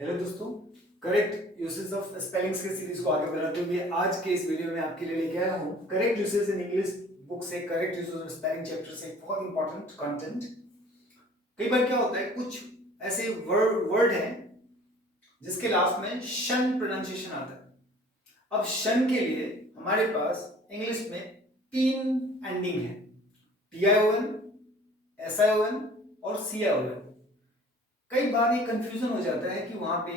Hello दोस्तों, correct usage of spellings के series को आगे बढ़ाते हुए आज के इस वीडियो में आपके लिए लेके आया हूँ correct usage in English book से correct usage of spelling chapter से एक बहुत इंपॉर्टेंट कंटेंट। कई बार क्या होता है, कुछ ऐसे वर्ड हैं जिसके लास्ट में शन प्रोनाउंसिएशन आता है। अब शन के लिए हमारे पास इंग्लिश में तीन एंडिंग है, TION, SION और CION। कई बार ये कंफ्यूजन हो जाता है कि वहां पे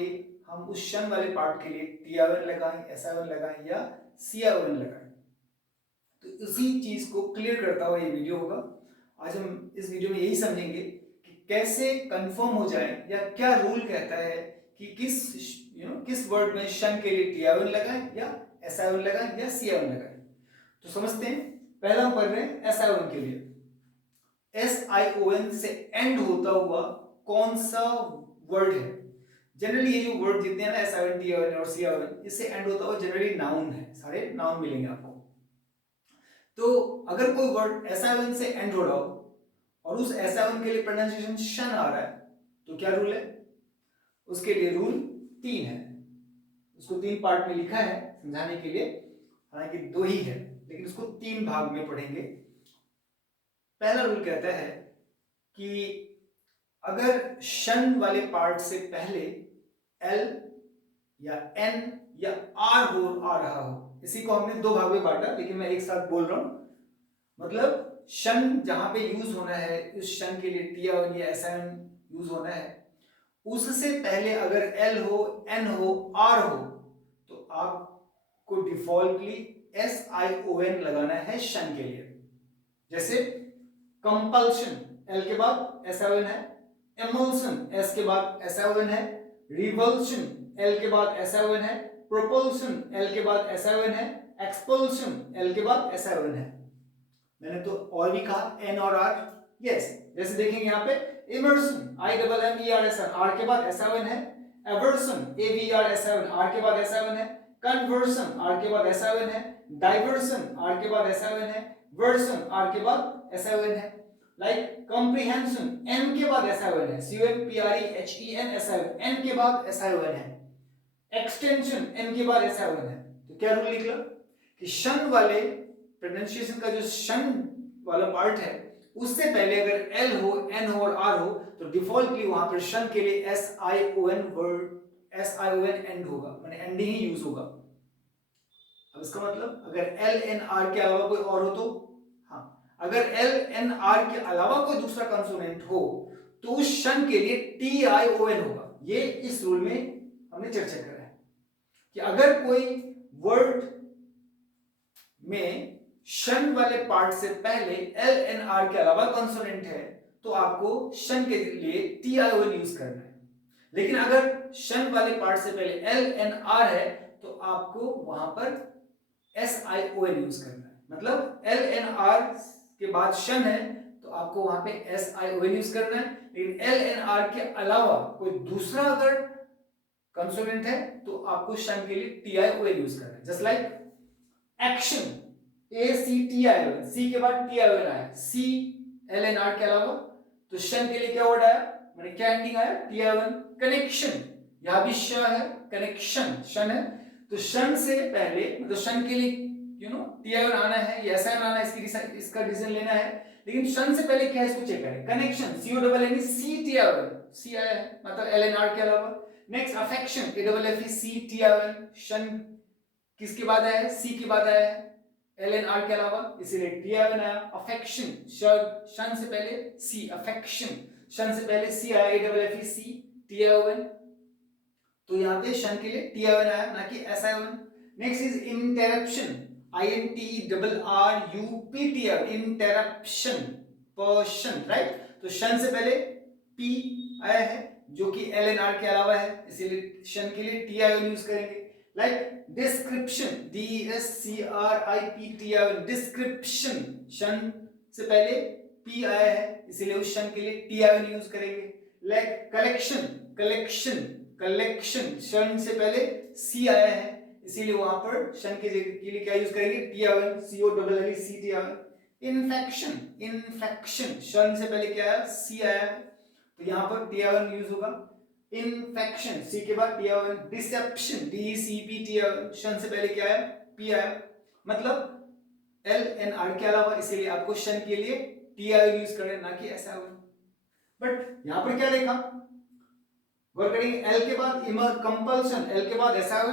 हम उस शन वाले पार्ट के लिए TION लगाएं, SION लगाएं या CION लगाएं। तो इसी चीज को क्लियर करता हुआ ये वीडियो होगा। आज हम इस वीडियो में यही समझेंगे कि कैसे कंफर्म हो जाए या क्या रूल कहता है कि किस वर्ड में शन के लिए TION लगाएं या SION लगाएं या CION लगाएं। तो समझते हैं। पहला हम पढ़ रहे हैं SION के लिए। SION से एंड होता हुआ कौन सा वर्ड है? जनरली ये जो वर्ड जितने हैं ना, SION, TION और CION, इससे एंड होता हुआ जनरली नाउन है, सारे नाउन मिलेंगे आपको। तो अगर कोई वर्ड SION से एंड हो रहा हो और उस SION के लिए प्रोनाउंसिएशन शन आ रहा है तो क्या रूल है? उसके लिए रूल 3 है। उसको 3 पार्ट में लिखा है समझाने के लिए, हालांकि 2 ही है लेकिन उसको 3 भाग में पढ़ेंगे। पहला रूल कहता है कि अगर शन वाले पार्ट से पहले L या N या R हो आ रहा हो, इसी को हमने 2 भाग में बांटा लेकिन मैं एक साथ बोल रहा हूं। मतलब शन जहां पे यूज होना है, उस शन के लिए TION या SION यूज होना है, उससे पहले अगर L हो, N हो, R हो तो आपको डिफॉल्टली SION लगाना है शन के लिए। जैसे कंपल्शन, L के बाद SION है। एमल्सन, S के बाद SION है। रिवल्शन, L के बाद SION है। प्रोपल्शन, L के बाद SION है। एक्सपल्शन, L के बाद SION है। मैंने तो और भी कहा N और R। यस, जैसे देखेंगे यहाँ पे इमर्सन, IMMERSN, R के बाद SION है। एवर्सन, AVERSION, R के बाद SION है। कन्वर्सन, R के बाद SION है। डाइवर्सन, R के बाद SION है। वर्सन, R के बाद SION है। लाइक कॉम्प्रिहेंशन, M के बाद SION है। COMPREHEN SION, N के बाद SION है। एक्सटेंशन, N के बाद SION है। तो क्या रूल निकला कि शन वाले प्रोनाउंसिएशन का जो शन वाला पार्ट है उससे पहले अगर L हो, N हो और R हो तो डिफॉल्टली वहां पर शन के लिए SION एंड होगा, माने एंडिंग ही यूज होगा। अब इसका मतलब अगर L N R के अलावा कोई और हो तो, हाँ, अगर L N R के अलावा कोई दूसरा कंसोनेंट हो तो उस शन के लिए TION होगा। ये इस रूल में हमने चर्चा करा है कि अगर कोई वर्ड में शन वाले पार्ट से पहले L N R के अलावा कंसोनेंट है तो आपको शन के लिए TION यूज करना है। लेकिन अगर शन वाले पार्ट से पहले L N R है तो आपको वहां पर SION यूज करना है। मतलब L N R के बाद शन है तो आपको वहां पे SION यूज करना है। लेकिन L N R के अलावा कोई दूसरा अगर कंसोनेंट है तो आपको शन के लिए TION यूज करना है। Just like action, ACTION, C के बाद TION आया, C L N R के अलावा तो शन के लिए क्या वर्ड आया, मैंने क्या एंडिंग आया, TION। कनेक्शन, यहां भी श है, कनेक्शन शन है तो शन से पहले मतलब शन के लिए TION आना है या SION आना है, इसका डिसीजन लेना है। लेकिन शन से पहले क्या है इसको चेक करें, कनेक्शन CONNECTION, C आया है मतलब L N R के अलावा। नेक्स्ट अफेक्शन, AFFECTION, शन किसके बाद आया है, C के बाद आया है L N R के अलावा, इसीलिए TION आया। अफेक्शन, शन से पहले C, अफेक्शन शन से पहले C आया, AFFECTION, तो यहाँ पे शन के लिए TION आया ना कि SION। Next is interruption, INTERRUPTION, interruption, Persian, right. तो शन से पहले P आया है जो कि L N R के अलावा है, इसीलिए शन के लिए TION यूज करेंगे। लाइक डिस्क्रिप्शन, DSCRIPTION, डिस्क्रिप्शन, शन से पहले P आया है इसीलिए उस शन के लिए TION यूज करेंगे। लाइक कलेक्शन, कलेक्शन, कलेक्शन, शन से पहले C आया है इसीलिए वहां पर शन के लिए क्या यूज करेंगे, TION, CONNECTION। इन्फेक्शन, इन्फेक्शन, शन से पहले क्या आया, C आया है तो यहां पर TION यूज होगा। इन्फेक्शन, सी के बाद पी आया, deception, D C P T आया, शन से पहले क्या आया, पी आया, मतलब एल एन आर के अलावा, इसीलिए आपको शन के लिए टी आई यूज करें, ना कि एस आई। बट यहां पर क्या देखा, वर्क करेंगे एल के बाद कंपल्सन, एल के बाद एस आई,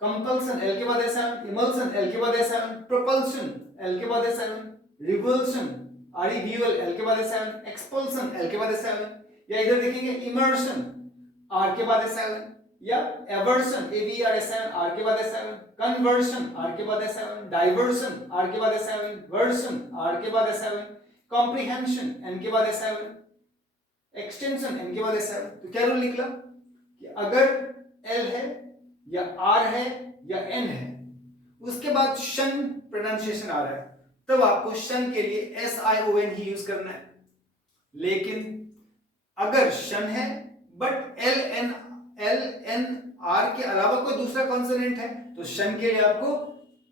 कंपल्सन एल के बाद एस आई, इमल्सन एल के बाद एस आई, प्रोपल्शन एल के बाद S I, revulsion R E V L L के बाद एस आई, एक्सपल्सन एल के बाद एस आई, या इधर देखेंगे इमर्शन आर के बाद एस आई, या aversion A V R S I R के बाद एस आई, कन्वर्शन आर के बाद एस आई, डाइवर्सन आर के बाद एस आई, वर्सन आर के बाद एस आई, कॉम्प्रिहेंशन एन के बाद एस आई, एक्सटेंशन एन के बाद एस आई। तो क्या रूल निकला कि अगर एल है या आर है या एन है, उसके बाद शन प्रोनाउंसिएशन आ रहा है, तब आपको शन के लिए एस आई ओ एन ही यूज करना है। लेकिन अगर शन है बट एल एन आर के अलावा कोई दूसरा कॉन्सोनेंट है, तो शन के लिए आपको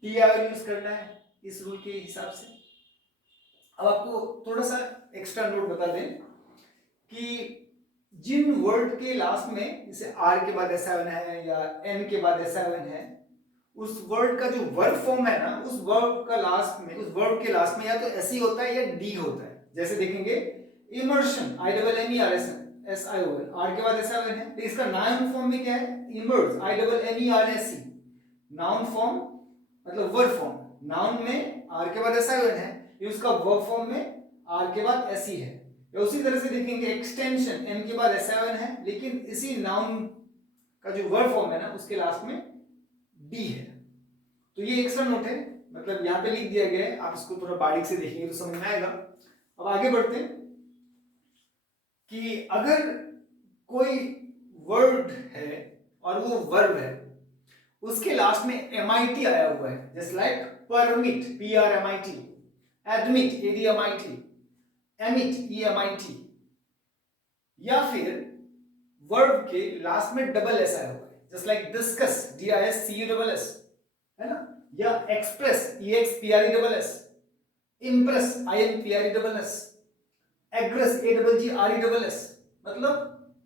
टी आई यूज करना है, इस रूल के हिसाब से। अब आपको थोड़ा सा एक्स्ट्रा नोट बता दें कि जिन वर्ड के लास्ट में, जैसे आर के बाद एस7 है या एन के बाद एस7 है, उस वर्ड का जो वर्ब फॉर्म है ना, उस वर्ब का लास्ट में, उस वर्ब के लास्ट में या तो एस होता है या डी होता है। जैसे देखेंगे immersion, I double M E R S S I O N, R के बाद एस7 है, तो इसका नाउन फॉर्म में क्या है, immerse, I double M E R S E, noun form मतलब वर्ब फॉर्म, नाउन में आर के बाद एस7 है, ये उसका वर्ब फॉर्म में आर के बाद एस ई है। उसी तरह से देखेंगे एक्सटेंशन, एन के बाद एस7 है, लेकिन इसी नाउन का जो वर्ब फॉर्म है ना, उसके लास्ट में डी है। तो ये एक्स्ट्रा नोट है, मतलब यहां पे लिख दिया गया है, आप इसको थोड़ा बारीक से देखेंगे तो समझ में आएगा। अब आगे बढ़ते हैं कि अगर कोई वर्ड है और वो वर्ब है, उसके लास्ट में एमआईटी आया हुआ है, just like permit, P R M I T, admit, A D M I T, emit, EMIT, या फिर वर्ब के लास्ट में डबल एस आया हुआ है, जस्ट लाइक डिस्कस, DISCUSS, है ना, या express, EXPRESS, impress, IMPRESS, एग्रेस, AGGRESS। मतलब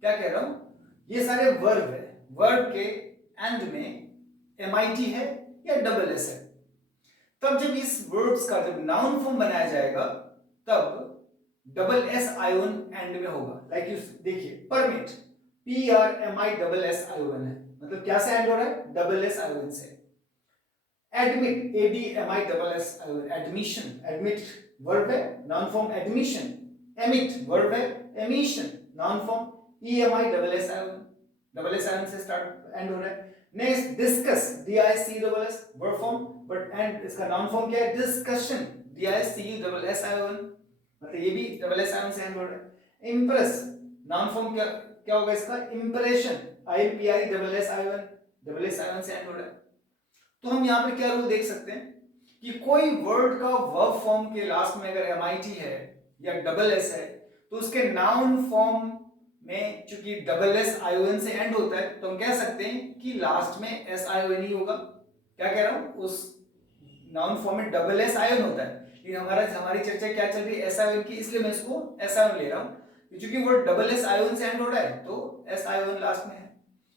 क्या कह रहा हूं, ये सारे वर्ब है, वर्ब के एंड में MIT है या डबल एस है, तब जब इस वर्ब्स का जब नाउन फॉर्म बनाया जाएगा, तब डबल एस आयोन एंड में होगा। लाइक यू देखिए, परमिट, PRMISS आयोन है, मतलब क्या से एंड हो रहा है, डबल एस आयोन से। Admit, ADMISS ion, admission, admit verb है, noun form admission, emit verb है, emission, noun form EMISS ion, double S ion से स्टार्ट एंड हो रहा है। Next discuss, DISCUSS verb form, but end इसका noun form क्या है, डिस्कशन, DISCUSS आयोन, मतलब ये भी डबल एस आयोन से एंड हो रहा है। इम्प्रेस, नाउन फॉर्म क्या क्या होगा इसका, impression, IMPRE double S ion, double S ion से एंड हो रहा है। तो हम यहाँ पे क्या रूल देख सकते हैं कि कोई वर्ड का वर्ब फॉर्म के लास्ट में अगर MIT है या डबल एस है, तो उसके नाउन फॉर्म में चूंकि डबल एस आयोन से एंड होता है, तो हम कह सकते हैं कि लास्ट में एस आयोन ही होगा। क्या कह रहा हूं, उस नाउन फॉर्म में डबल एस आयोन होता है, हमारी चर्चा क्या चल रही है, एस आयोन की, इसलिए मैं इसको एस आयोन ले रहा हूं, क्योंकि वो डबल एस आयोन से एंड हो रहा है, तो एस आयोन लास्ट में है।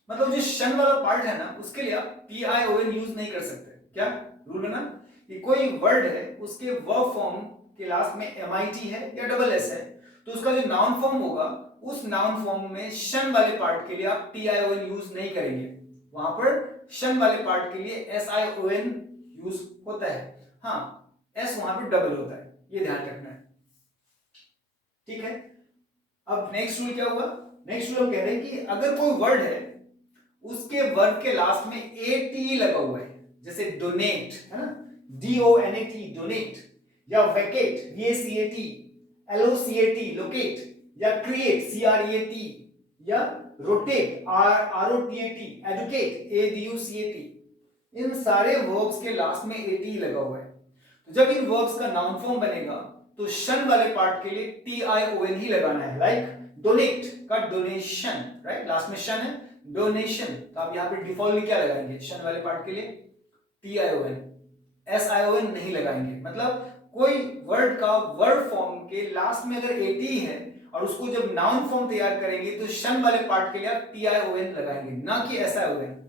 मतलब जो शन वाला पार्ट है ना, उसके लिए आप PION यूज नहीं कर सकते। क्या रूल है ना, कि कोई वर्ड है, उसके वर्ब फॉर्म के लास्ट में MIT है या डबल एस है, तो उसका जो नाउन फॉर्म होगा, उस नाउन फॉर्म में शन वाले पार्ट के लिए आप TION यूज नहीं करेंगे, वहां पर शन वाले पार्ट के लिए SION यूज होता है। हाँ, एस वहां पे डबल होता है, ये ध्यान रखना है, ठीक है। अब नेक्स्ट रूल क्या हुआ, नेक्स्ट रूल हम कह रहे हैं कि अगर कोई वर्ड है, उसके वर्ब के लास्ट में AT लगा हुआ है, जैसे डोनेट है ना, DONAT डोनेट, या वैकेट, VACAT, LOCAT लोकेट, या क्रिएट, CREAT, या रोटेट, ROTAT एडुकेट, ADUCAT, इन सारे वर्ब्स के लास्ट में AT लगा हुआ है। तो जब इन वर्ब्स का नाउन फॉर्म बनेगा, तो शन वाले पार्ट के लिए TION ही लगाना है। लाइक डोनेट का डोनेशन, राइट, लास्ट में शन है, डोनेशन, तो आप यहाँ पे डिफॉल्ट क्या लगाएंगे, शन वाले पार्ट के लिए TION, SION नहीं लगाएंगे। मतलब कोई वर्ड का वर्ड फॉर्म के लास्ट में अगर AT है और उसको जब नाउन फॉर्म तैयार करेंगे तो शन वाले पार्ट के लिए आप TION लगाएंगे, ना कि SION।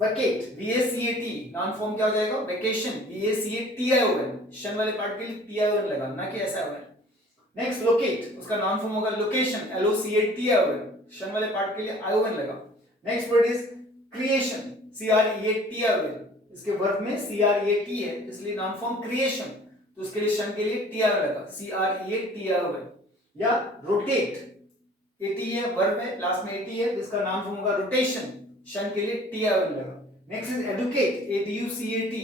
वैकेट, VACAT, नाउन फॉर्म क्या हो जाएगा? वैकेशन, VACATION, शन वाले पार्ट के लिए TION लगा, ना कि SION। नेक्स्ट लोकेट, उसका नाउन फॉर्म होगा लोकेशन, LOCATION, शन वाले पार्ट के लिए ION लगा। Next word is creation, CREATION, इसके वर्ब में CREAT है इसलिए नाउन फॉर्म क्रिएशन, तो उसके लिए शन के लिए TION लगा, CREATION। या रोटेट, AT है, वर्ब है, लास्ट में AT है, इसका नाउन फॉर्म होगा रोटेशन, शन के लिए TION लगा। नेक्स्ट इज एडुकेट, ADUCAT,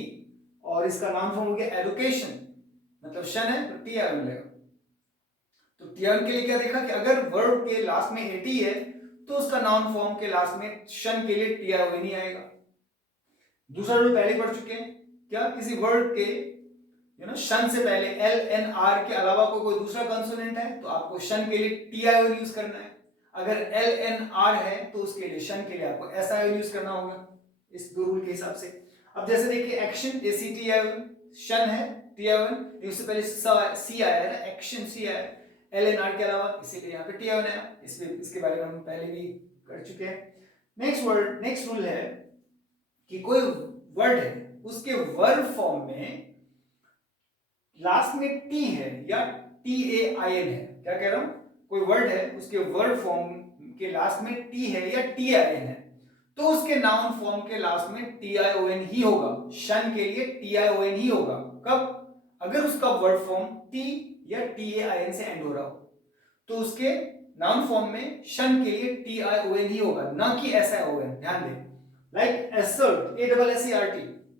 और इसका नाउन फॉर्म हो गया एडुकेशन, मतलब शन है तो TION लगा। तो TION के लिए क्या देखा कि अगर वर्ब के लास्ट में AT है तो उसका नाउन फॉर्म के लास्ट में शन के लिए TION ही आएगा। दूसरा रूल पहले पढ़ चुके हैं, क्या किसी वर्ड के शन से पहले LNR के अलावा कोई दूसरा कंसोनेंट है तो आपको शन के लिए TION यूज करना है। अगर LNR है तो उसके लिए शन के लिए आपको SION यूज करना होगा, इस दो रूल के हिसाब से। अब जैसे देखिए एक्शन, ACTION, शन है TION, इससे पहले C आया है ना, एक्शन C आया है LNR के अलावा, इसीलिए यहाँ पे TION है, इसके बारे में हम पहले भी कर चुके हैं। नेक्स्ट रूल है कि कोई वर्ड है उसके वर्ब फॉर्म में लास्ट में T है या TAIN है, क्या कह रहा हूं, कोई वर्ड है उसके वर्ब फॉर्म के लास्ट में T है या TIN है तो उसके नाउन फॉर्म के लास्ट में TION ही होगा, शन के लिए TION ही होगा। कब? अगर उसका वर्ब फॉर्म T या TAIN से एंड हो रहा हो तो उसके नाउन फॉर्म में शन के लिए TION ही होगा, ना कि SION। ध्यान दें, लाइक assert, ASSERT,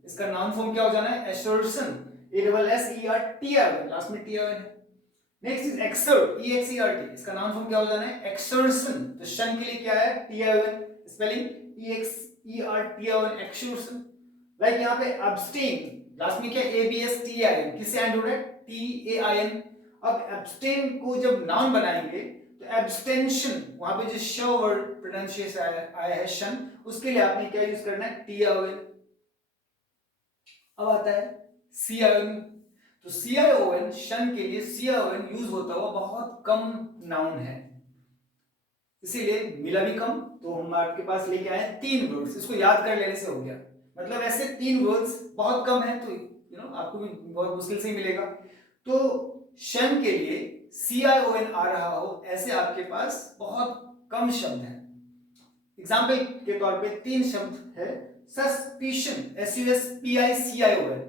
इसका नाउन फॉर्म क्या हो जाना है? assertion, ASSERTION, लास्ट में TION है। नेक्स्ट इज exert, EXERT, इसका नाउन फॉर्म क्या हो जाना है? exertion, तो शन के लिए क्या है? TION, spelling EXERTION, exertion। Like यहाँ पे abstain, लास्ट में क्या? ABSTIN, किससे एंड हो रहा है? TAIN। अब abstain को जब नाउन बनाएंगे तो एब्सटेंशन, वहां पे जो श वर्ड प्रोनाउंसिएशन आया है शन, उसके लिए आपने क्या यूज करना है? TION। अब आता है CION, तो CION शन के लिए CION यूज होता हुआ बहुत कम नाउन है, इसीलिए मिला भी कम। तो हम आपके पास लेके आए 3 वर्ड्स, इसको याद कर लेने से हो गया, मतलब ऐसे 3 वर्ड्स बहुत कम है तो आपको भी बहुत मुश्किल से ही मिलेगा। तो शन के लिए CION आ रहा हो ऐसे आपके पास बहुत कम शब्द हैं। एग्जाम्पल के तौर पे 3 शब्द है, सस्पिशन, SUSPICION,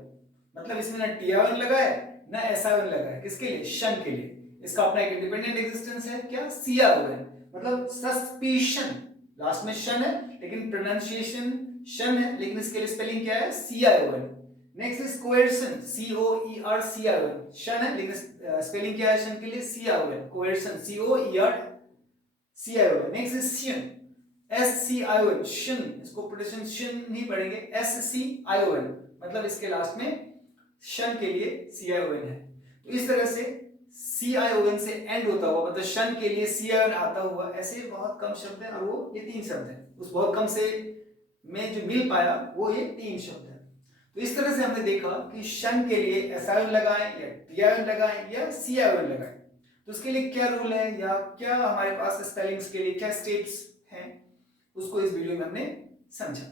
मतलब इसमें ना TION लगा है ना SION लगा है, किसके लिए? शन के लिए। इसका अपना एक इंडिपेंडेंट एग्जिस्टेंस है, क्या? CION, मतलब सस्पिशन, लास्ट में शन है लेकिन प्रोनाउंसिएशन शन है, लेकिन इसके लिए स्पेलिंग क्या है? CION। नेक्स्ट इज कोएर्सन, COERCION, शन है लेकिन स्पेलिंग क्या है शन के लिए? CION, कोएर्सन, COERCION। Next is Hsien, SCION, शन, इसको प्रोनाउंसिएशन नहीं पढ़ेंगे, SCION, मतलब इसके लास्ट में शन के लिए CION है। तो इस तरह से CION से एंड होता हुआ, मतलब शन के लिए CION आता हुआ, ऐसे बहुत कम शब्द हैं, और वो ये 3 शब्द हैं। उस बहुत कम से में जो मिल पाया वो ये 3 शब्द है। तो इस तरह से हमने देखा कि शन के लिए SION लगाएं या TION लगाएं या CION लगाएं, तो उसके लिए क्या रूल है या क्या हमारे पास स्पेलिंग्स के लिए क्या स्टेप्स हैं, उसको इस वीडियो में हमने समझा।